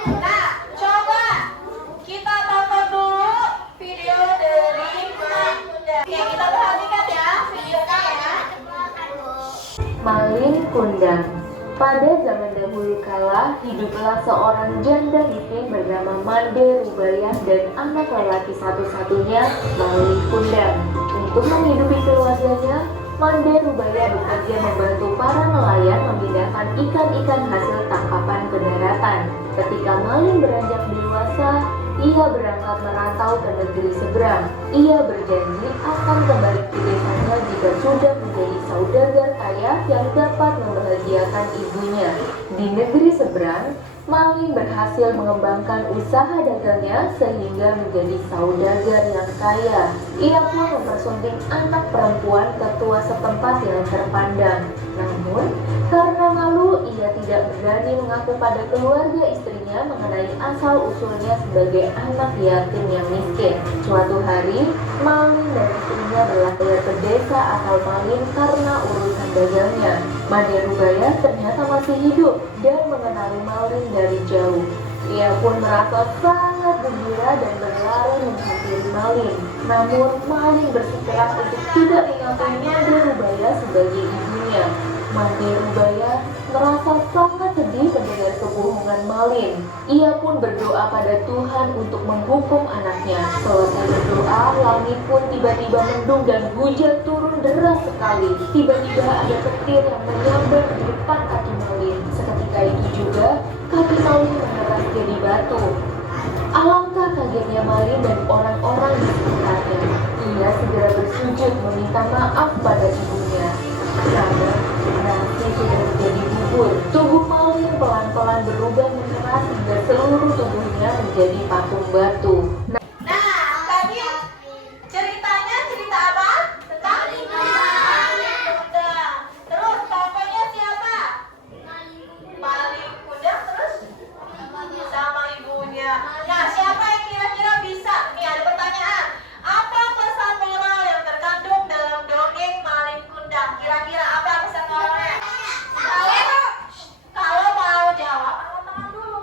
Nah, coba kita tonton dulu video dari Maling Kundang. Oke, kita perhatikan ya videonya ya. Maling Kundang. Pada zaman dahulu kala, hiduplah seorang janda miskin bernama Mande Rubayah dan anak lelaki satu-satunya, Maling Kundang. Untuk menghidupi keluarganya, Mande Rubayah bekerja membantu para nelayan memindahkan ikan-ikan hasil tangkapan ke daratan. Ketika Maling beranjak dewasa, ia berangkat merantau ke negeri seberang. Ia berjanji akan kembali ke desanya jika sudah menjadi saudagar kaya yang dapat membahagiakan ibunya. Di negeri seberang, Maling berhasil mengembangkan usaha dagangnya sehingga menjadi saudagar yang kaya. Ia pun mempersunting anak perempuan ketua setempat yang terpandang. Namun, karena malu, ia tidak berani mengaku pada keluarga istrinya mengenai asal-usulnya sebagai anak yatim yang miskin. Suatu hari, Maling dan istrinya berlayar ke desa asal Maling karena urusan dagangnya. Mande Rubayah ternyata masih hidup dan mengenali Maling dari jauh. Ia pun merasa sangat gembira dan berlari menghampiri Maling. Namun, Maling bersikeras untuk tidak mengakui Mande Rubayah sebagai ibunya. Mande Rubayah merasa sangat sedih mendengar kebohongan Maling. Ia pun berdoa pada Tuhan untuk menghukum anaknya. Selesai berdoa, langit pun tiba-tiba mendung dan hujan turun deras sekali. Tiba-tiba ada petir yang menyambar di depan kaki Maling. Seketika itu juga, kaki Maling mengeras jadi batu. Alangkah kagetnya Maling dan orang-orang di sekitarnya. Ia segera bersujud meminta maaf pada ibunya. Karena nasi sudah menjadi bubur. Tubuh Maling pelan-pelan berubah mengeras hingga seluruh tubuhnya menjadi patung batu. Nah, tadi ceritanya cerita apa? Tentang Maling Kundang. Terus tokohnya siapa? Maling Kundang terus sama ibunya. Nah, siapa yang kira-kira bisa? Nih ada pertanyaan. Apa pesan moral yang terkandung dalam dongeng Maling Kundang? Kira-kira apa pesan moralnya? Kalau mau jawab, angkat tangan dulu.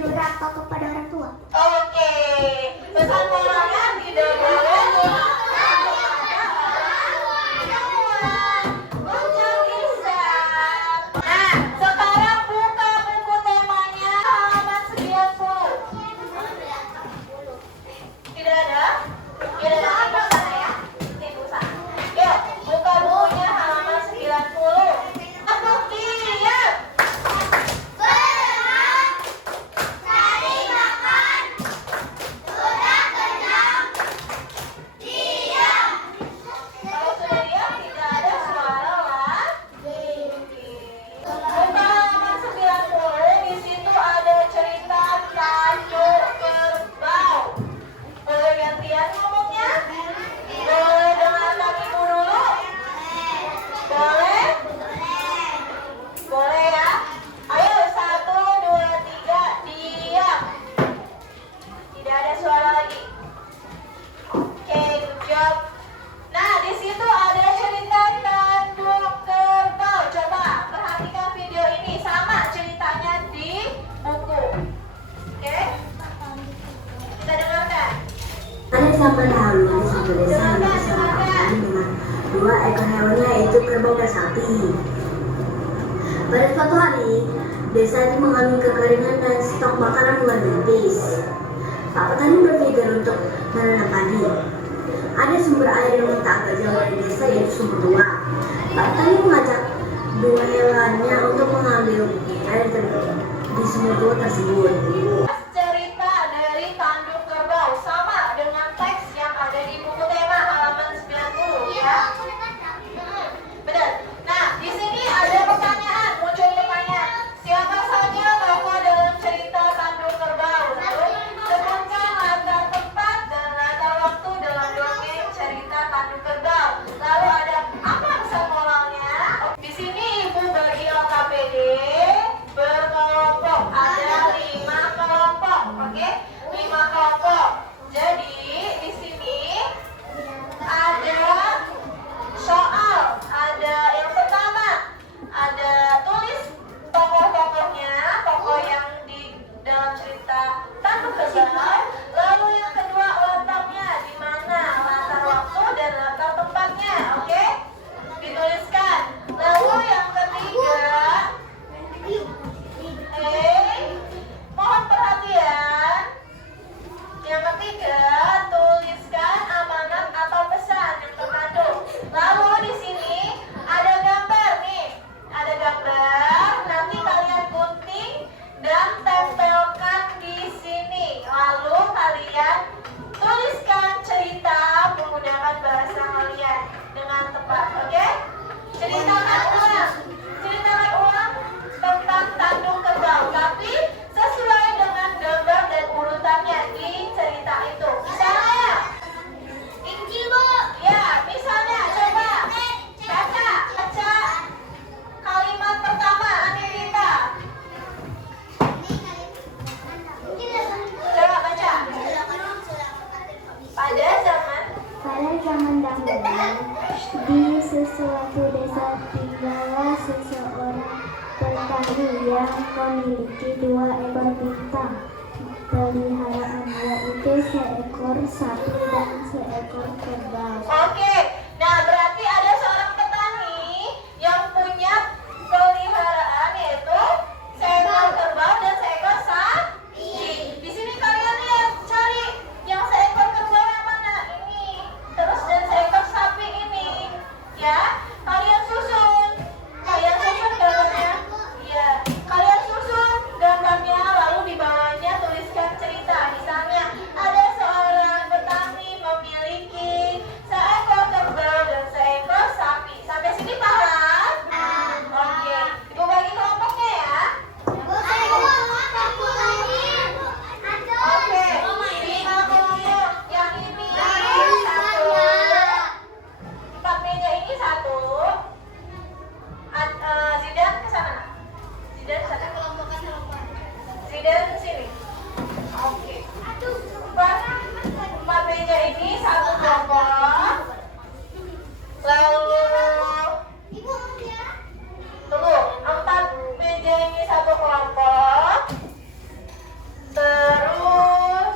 Durhaka kepada orang tua. Oke, pesan moralnya tidak boleh ucap lisan. Nah, sekarang buka buku temanya halaman 90. Tidak ada? Tidak ada apa sana ya? Tipu sana. Yuk, buka bukunya halaman 90. Aku diam. Cari makan, sudah kenyang, diam. Kalau sudah diam, tidak ada suara lagi. Buka halaman 90, di situ ada cerita tanduk kerbau. Boleh gantian ngomongnya? Boleh dengarkan ibu dulu? Boleh? Boleh ya? Ayo, 1, 2, 3, diam. Tidak ada suara lagi. Oke, good job. Nah, di situ ada cerita tanduk kerbau. Coba perhatikan video ini, sama ceritanya di buku. Oke? Kita dengarkan. Pada zaman dahulu di suatu desa yang bersama dengan dua ekor hewan yaitu kerbau dan sapi. Pada suatu hari, desa itu mengalami kekeringan dan stok makanan mulai menipis. Pak petani berpikir untuk menanam padi. Ada sumber air yang tak agak jauh dari desa yaitu sumber tua. Pak petani mengajak dua hewannya untuk mengambil air di sumber tua tersebut. Cerita dari tanduk kerbau sama dengan teks yang ada di buku tema halaman 90 ya. Benar. Nah, di sini ada pertanyaan, muncul pertanyaan. Siapa saja tokoh dalam cerita tanduk kerbau? Lalu sebutkan latar tempat dan latar waktu dalam dongeng cerita tanduk kerbau. Lalu ada apa pesan moralnya? Di sini ibu bagi LKPD Dia memiliki 2 ekor bintang peliharaan, yaitu seekor sapi dan seekor kerbau. Oke, nah berarti ada seorang petani yang punya peliharaan yaitu seekor kerbau dan seekor sapi. Di sini kalian lihat, cari yang seekor kerbau yang mana ini, terus dan seekor sapi ini, ya. Kalian susun gambarnya. Iya, kalian susun gambarnya, lalu di bawahnya tuliskan cerita. Misalnya ada seorang petani memiliki seekor kerbau dan seekor sapi. Sampai sini paham? Oke, ibu bagi kelompoknya ya. Oke, ini kelompok yang ini satu, 4 meja ini satu. Zidan ke sana. Zidan sana. Zidan sini. Oke. 4 meja ini satu kelompok. Lalu tunggu, 4 meja ini satu kelompok. Terus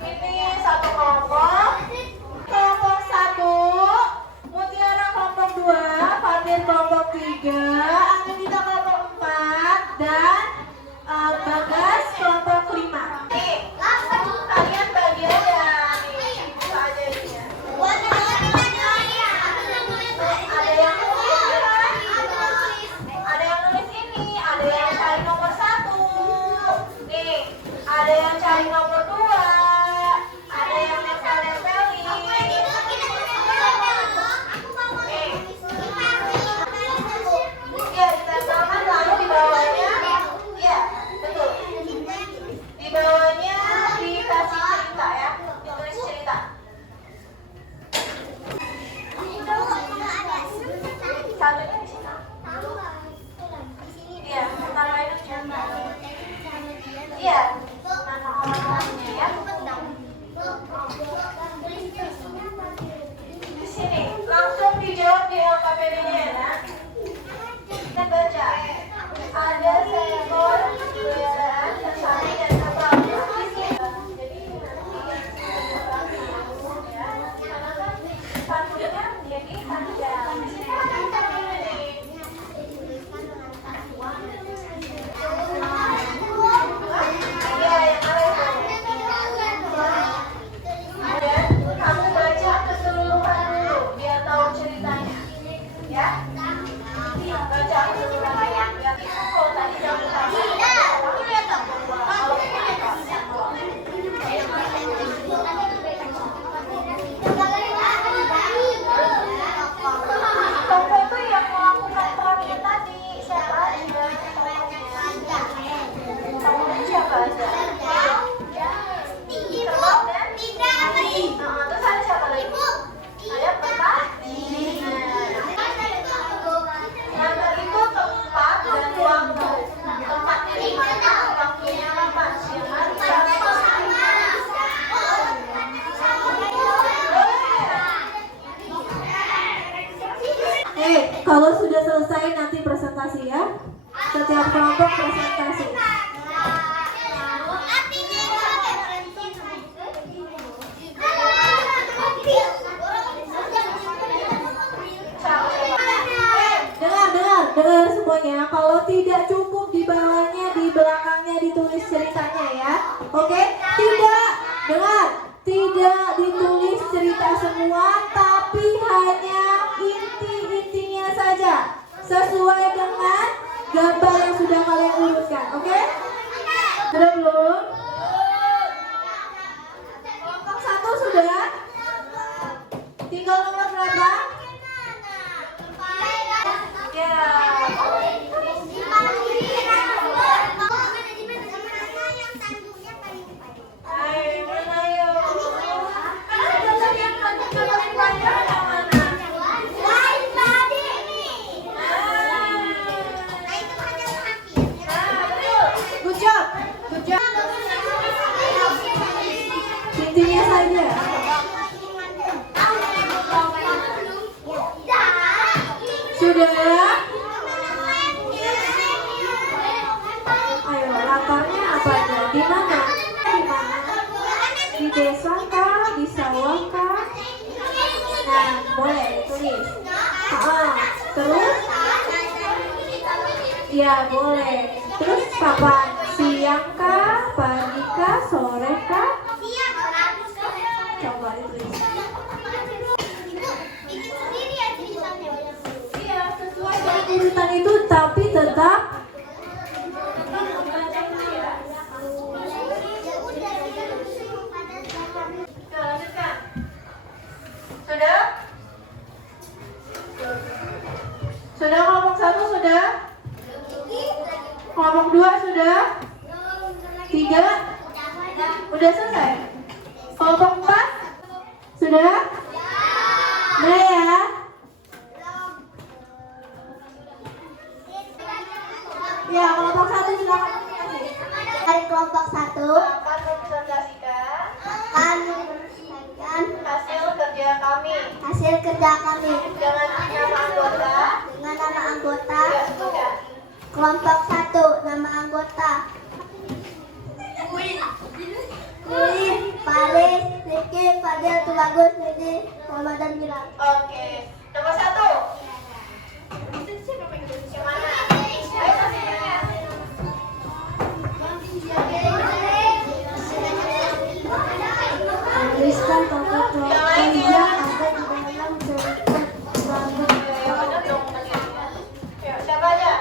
ini satu kelompok. Kelompok 1, Mutiara kelompok 2, Fatin kelompok 3, Angelita kelompok 4, dan Bagas kelompok 5. Nih, kalian bagi aja nih, buka aja ininya. Ada yang nulis ya, ada yang nulis ini, ada yang cari nomor 1. Nih, ada yang cari nomor 2, ada yang nempel-nempelin. Iya, ditempelkan lalu di bawahnya, iya, betul. Di bawahnya dikasih cerita ya, ditulis cerita. Satunya di sini. Iya, nama induknya. Iya, nama orang tuanya ya. Di sini, langsung dijawab di LKPD-nya ya, Nak. Kita baca. Ada seekor peliharaan sapi dan kerbau. Jadi satunya jadi panjang. Di sini iya, yang ada itu. Dan kamu baca keseluruhan dulu biar tahu ceritanya. Ya? Baca keseluruhan ya. Biar itu kalau tadi kamu tahu. Kamu lihat tak? Kalau ini lihat tak? Tokoh itu yang melakukan perannya tadi. Siapa aja? Tokohnya siapa aja? Kerbau dan terus ada siapa lagi? Ada petani. Yang itu tempat dan waktu. Tempatnya di mana? Waktunya kapan? Siang hari, kalau sudah selesai nanti presentasi ya. Setiap kelompok presentasi. Dengar semuanya. Kalau tidak cukup di bawahnya, di belakangnya ditulis ceritanya ya. Oke? Tidak ditulis cerita semua, tapi hanya inti-intinya saja sesuai dengan gambar yang sudah kalian urutkan. Oke? Sudah belum? Kelompok 1 sudah? Tinggal nomor berapa? Ya. Ayo, ayo. Good job. Contohnya apa aja? Di mana? Di mana? Di desa kah? Di sawah kah? Nah, boleh ditulis. Terus? Ya, boleh. Terus kapan? Siang kah? Pagi kah? Sore kah? Coba ditulis. Iya, sesuai Bukan urutan itu, tapi tetap Kita lanjutkan. Sudah? Sudah kelompok 1 sudah? Kelompok 2 sudah? 3? Udah selesai? Kelompok 4? Sudah? Nah ya? Ya, kelompok 1 silakan presentasi. dari kelompok 1 Akan mempresentasikan akan hasil kerja kami hasil kerja kami dengan nama anggota. dengan nama anggota. Ya, sebutkan. Kelompok 1 nama anggota Kuih, Paris, Riki, Fadil, Tubagus, Nidi, Muhammad dan Gilang. Oke, nomor 1. Yang mana? Ayo hasilnya. Tuliskan tokoh-tokoh yang ada di dalam cerita Tubagus. Ya, benar dong. Ya, siapa aja?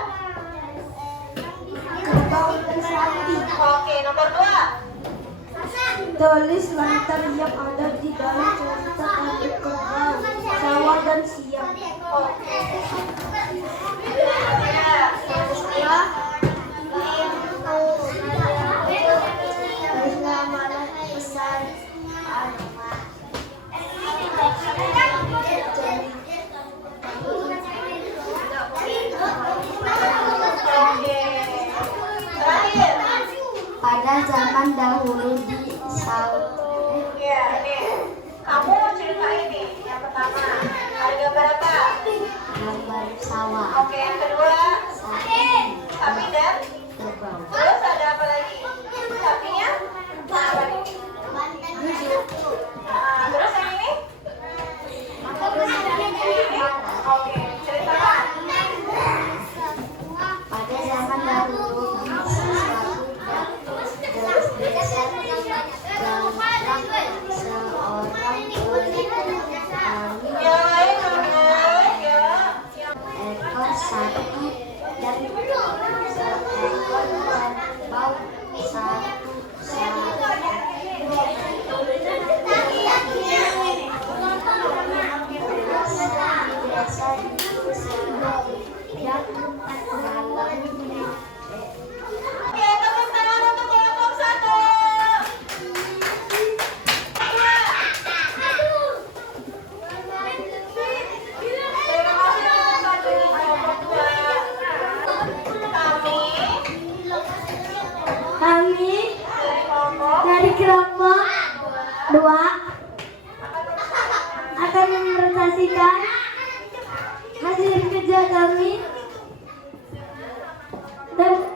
Kerbau dan sapi. Oke, nomor 2. Tulis latar yang ada di dalam cerita tanduk kerbau, sawah dan siang. Oke. Ya, Tulis nama dan pesan. oke. Terakhir. Pada zaman dahulu di Ya, ini. Kamu cerita ini. Yang pertama, ada gambar apa? gambar sawah, Oke, yang kedua, sapi dan kerbau. terus ada apa lagi? Sapinya? Apa nih? Terus yang ini? Oke, ceritakan. Pada zaman dahulu di suatu desa terdapat seorang petani Yang lain mana? Ya. ekor sapi dan seekor kerbau satu desa yang dalam Oke, tepuk tangan untuk kelompok 1. Terima kasih untuk bantu di kelompok 2. kami Dari kelompok dari kelompok 2 akan mempresentasikan hasil kerja kami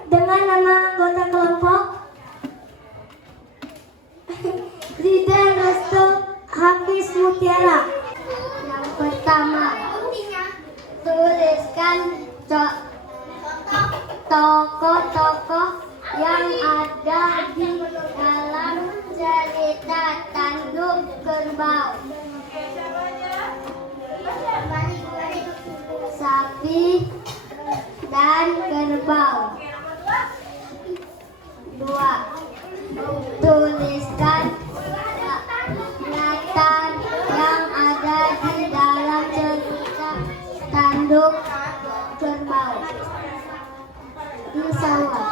dengan nama anggota kelompok Zidan Resto Hafiz Mutiara. Yang pertama, tuliskan tokoh-tokoh yang ada di dalam cerita Tanduk Kerbau. Sapi dan kerbau. 2. Tuliskan latar yang ada di dalam cerita Tanduk Kerbau. Di sawah.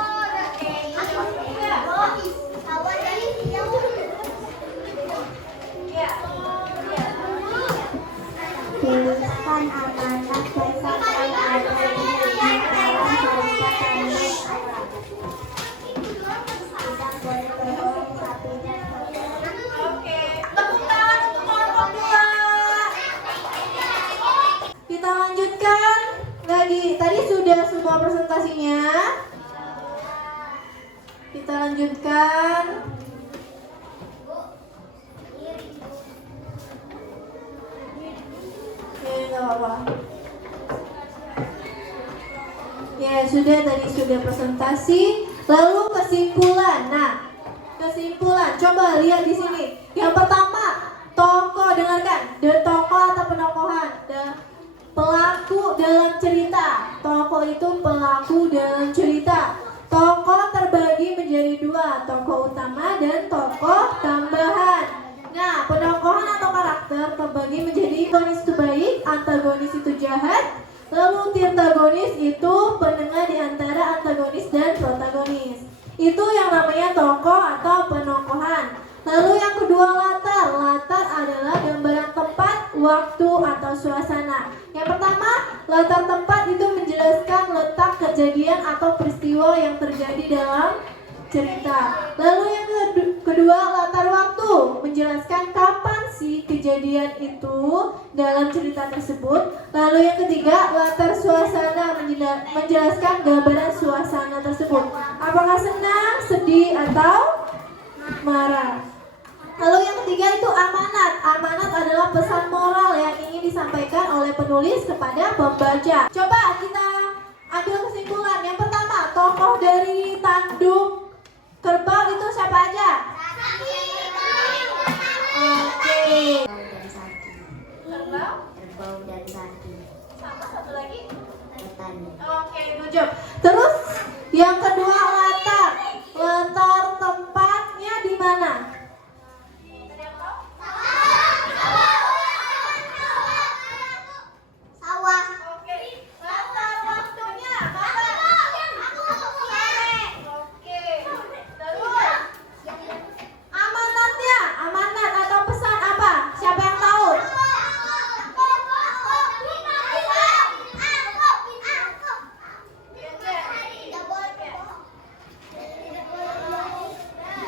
Tuliskan amanah tentang yang ada di dalam cerita Tanduk Kerbau. Oke, tepuk tangan untuk kelompok 2. Kita lanjutkan lagi. Tadi sudah semua presentasinya. lanjutkan. Nggak apa-apa. Ya sudah, tadi sudah presentasi. Lalu kesimpulan. Nah, kesimpulan. Coba lihat di sini. Yang pertama, tokoh, dengarkan. Tokoh atau penokohan. Pelaku dalam cerita. Tokoh itu pelaku dalam cerita. Tokoh terbagi menjadi dua, tokoh utama dan tokoh tambahan. Nah, penokohan atau karakter terbagi menjadi antagonis itu baik, antagonis itu jahat, lalu antagonis itu penengah di antara antagonis dan protagonis. Itu yang namanya tokoh atau penokohan. Lalu yang kedua, latar. Latar adalah gambaran tempat, waktu, atau suasana. Yang pertama, latar tempat itu menjelaskan letak kejadian atau peristiwa yang terjadi dalam cerita. Lalu yang kedua, latar waktu, menjelaskan kapan sih kejadian itu dalam cerita tersebut. Lalu yang ketiga, latar suasana, menjelaskan gambaran suasana tersebut. Apakah senang, sedih, atau marah. Lalu yang ketiga itu amanat. Amanat adalah pesan moral yang ingin disampaikan oleh penulis kepada pembaca. Coba kita ambil kesimpulan. Yang pertama, tokoh dari Tanduk Kerbau itu siapa aja? Oke. Kerbau? Kerbau dan sapi. Sama satu lagi? Petani. Oke, good job. Terus yang kedua, latar. Latar tempatnya di mana? Sawah. Oke. Latar waktunya kapan? Oke. Terus amanatnya, amanat atau pesan apa? Siapa yang tahu?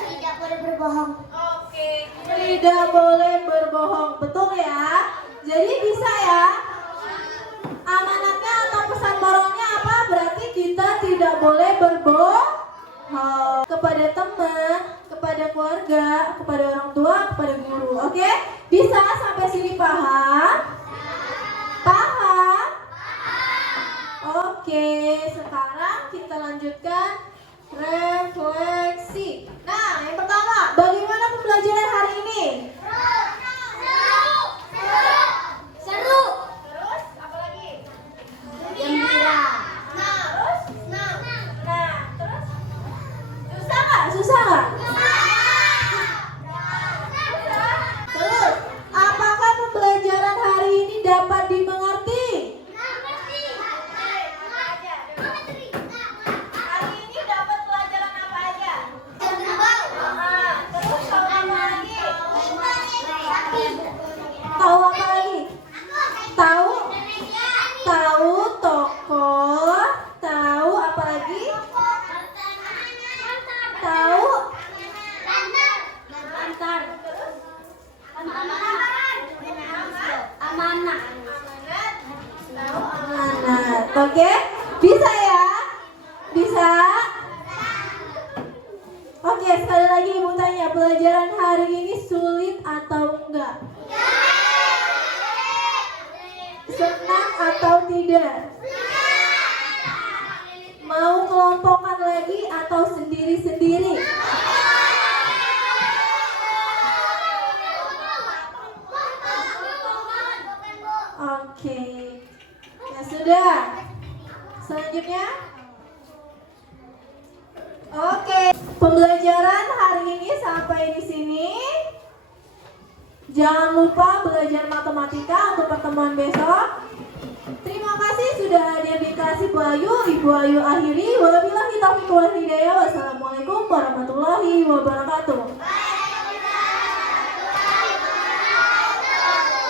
Tidak boleh berbohong. Oke, tidak boleh berbohong, betul ya? Jadi bisa ya? Amanatnya atau pesan moralnya apa? Berarti kita tidak boleh berbohong kepada teman, kepada keluarga, kepada orang tua, kepada guru. Oke? Bisa sampai sini paham? Paham? Oke, sekarang kita lanjutkan refleksi. Nah, yang pertama, bagaimana pembelajaran hari ini? Seru. Terus, apa lagi? Gembira. Terus? Terus? Susah nggak? Susah nggak? Terus, apakah pembelajaran hari ini dapat dimengerti? Hari ini dapat pelajaran apa aja? Terus tahu apa lagi? Tahu apa lagi? Tahu? Tahu tokoh. Tahu apa lagi? Tahu? Antar. Amanah. Tahu amanat. Oke? Bisa ya? Bisa? Oke, sekali lagi Ibu tanya, pelajaran hari ini sulit atau enggak? Senang atau tidak? Mau kelompokan lagi atau sendiri-sendiri? Oke. Ya sudah. Selanjutnya. Oke, pembelajaran hari ini sampai di sini. Jangan lupa belajar matematika untuk pertemuan besok. Terima kasih sudah hadir di kelas Ibu Ayu. Ibu Ayu akhiri. Wabillahi taufiq wal hidayah. Wassalamualaikum warahmatullahi wabarakatuh.